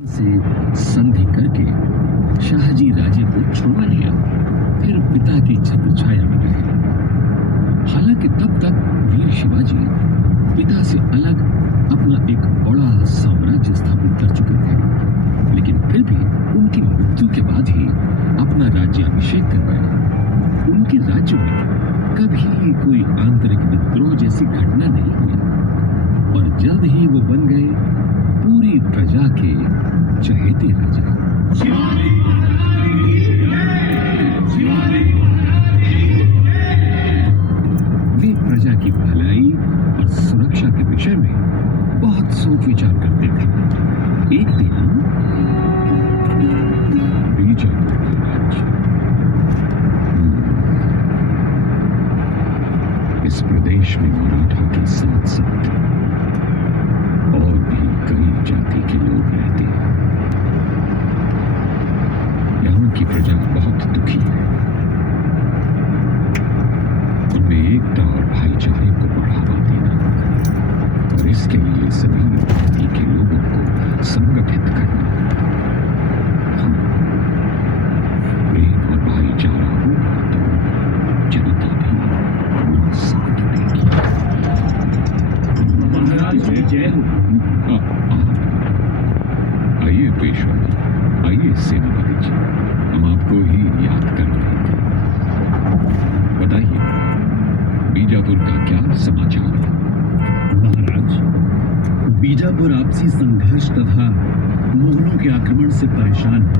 से संधि करके शाहजी राजे को छुड़वा लिया, फिर पिता की छत्रछाया में रहे। हालांकि तब तक वीर शिवाजी पिता से अलग अपना एक बड़ा साम्राज्य स्थापित कर चुके थे, लेकिन फिर भी उनकी मृत्यु के बाद ही अपना राज्याभिषेक करवाया। उनके राज्य में कभी कोई आंतरिक विद्रोह जैसी घटना नहीं हुई और जल्द ही वो बन गए पूरी प्रजा के चहेते राजा। वे प्रजा की भलाई और सुरक्षा के विषय में बहुत सोच विचार करते थे। एक दिन बीजापुर का राज्य, इस प्रदेश में मराठा के साथ साथ और भी कई जाति के लोग रहते हैं। यहाँ की प्रजा बहुत दुखी है। उनमें एकता और भाईचारे को बढ़ावा देना और इसके लिए सभी जाति के लोगों को संगठित करना। हाँ, प्रेम और भाईचारा होगा तो जनता भी अपना साथ देगी। महाराज जय हो। आइए पेशवा, आइए सेनापति जी, हम आपको ही याद कर रहे थे। बताइए बीजापुर का क्या समाचार है? महाराज, बीजापुर आपसी संघर्ष तथा मुगलों के आक्रमण से परेशान है।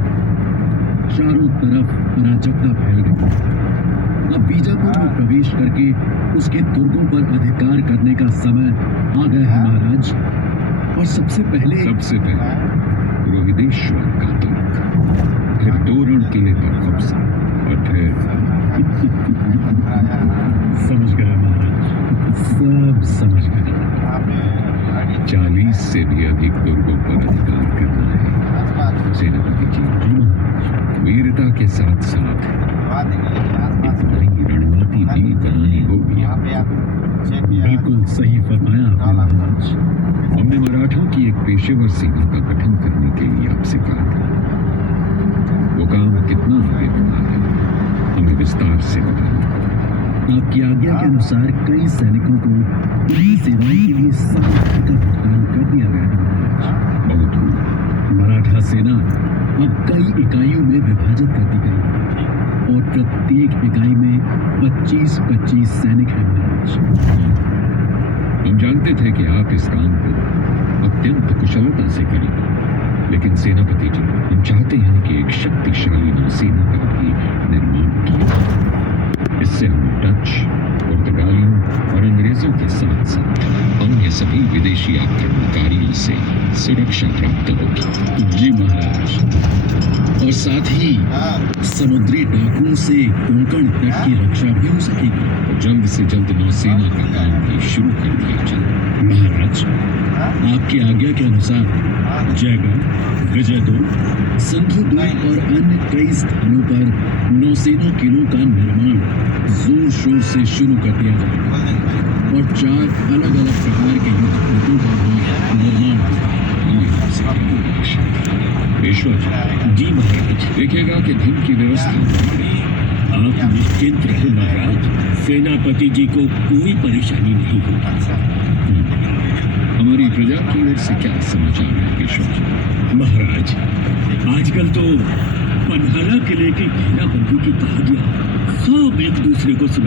चारों तरफ अराजकता फैल गई। अब बीजापुर में प्रवेश करके उसके दुर्गों पर अधिकार करने का समय आ गया है महाराज। और सबसे पहले रोहिदेश्वर का दुर्ग, फिर तोरण किले पर कब्जा और फिर समझ गया महाराज, सब समझ गया। 40 से भी अधिक दुर्गों पर अधिकार करना है सेनापति जी। वीरता के साथ साथ इतना ही रणनीति भी बनानी होगी। बिल्कुल सही फरमाया आपने महाराज। हमने मराठों की एक पेशेवर सेना का गठन करने के लिए आपसे कहा था। वो काम कितना आगे बढ़ा है, हमें विस्तार से बताइए। आपकी आज्ञा के अनुसार कई सैनिकों को उनकी सेवाओं के लिए सामर्थ्य का भुगतान कर दिया गया है महाराज। बहुत हुआ। मराठा सेना अब कई इकाइयों में विभाजित कर दी गई और प्रत्येक इकाई में 25-25 सैनिक हैं महाराज। हम जानते थे कि आप इस काम को अत्यंत कुशलता से करेंगे, लेकिन सेनापति जी, हम चाहते हैं कि एक शक्तिशाली नौसेना का भी निर्माण किया। इससे हम डच, पुर्तगालियों और अंग्रेजों के साथ साथ अन्य सभी विदेशी आक्रमणकारियों से सुरक्षा प्राप्त होगी। जी महाराज, और साथ ही समुद्री डाकुओं से कोंकण तट की रक्षा भी हो सकेगी। और जल्द से जल्द नौसेना का काम भी शुरू कर दिया जाए। महाराज, आपकी आज्ञा के अनुसार जयगढ़, विजयदुर्ग, सिंधुदुर्ग और अन्य कई स्थानों पर नौसेना किलों का निर्माण जोर शोर से शुरू कर दिया जाएगा और 4 अलग अलग प्रकार के युद्धपोतों का भी निर्माण होगा। पेशवा जी महाराज। देखिएगा कि धन की व्यवस्था। आप निश्चिंत रहे महाराज, सेनापति जी को कोई परेशानी नहीं होगी। हमारी प्रजा की ओर से क्या समाचार है पेशवा जी? महाराज, आजकल तो पन्हाड़ा किले की घेराबंदी की कहानियां सब एक दूसरे को सुना